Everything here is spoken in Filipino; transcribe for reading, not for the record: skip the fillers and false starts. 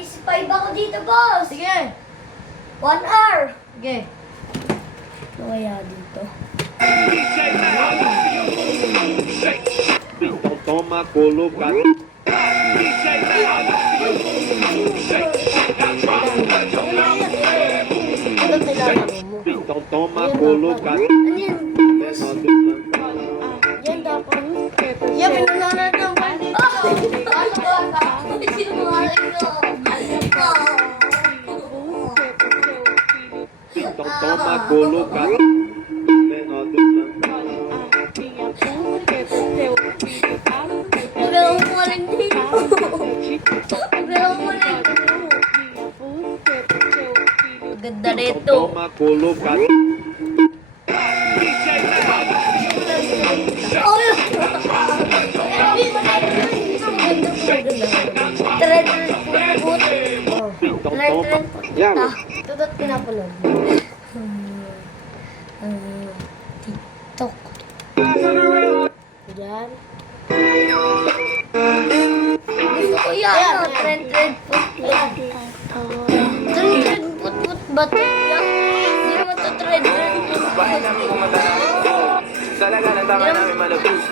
PS5 ako dito, boss. Sige. 1 hour. Sige. Ano kaya dito? Então toma colocado. Ano kailangan mo? Então toma colocado. Ano yan? Menor do plano. Yan dapat. Yan, pinunod ng Então toma colocado. Menor do plano. Magalang mo lang dito. Magalang mo lang. Ganda Então rito. toma colocado. Então toma. Yan. Tutot pinapulog. TikTok. Yan. Gusto ko yan. Trend put. Trend put ba ito? Yan. Hindi naman ito trend put. Bahay namin kumadalas. Talaga na tama namin malabos.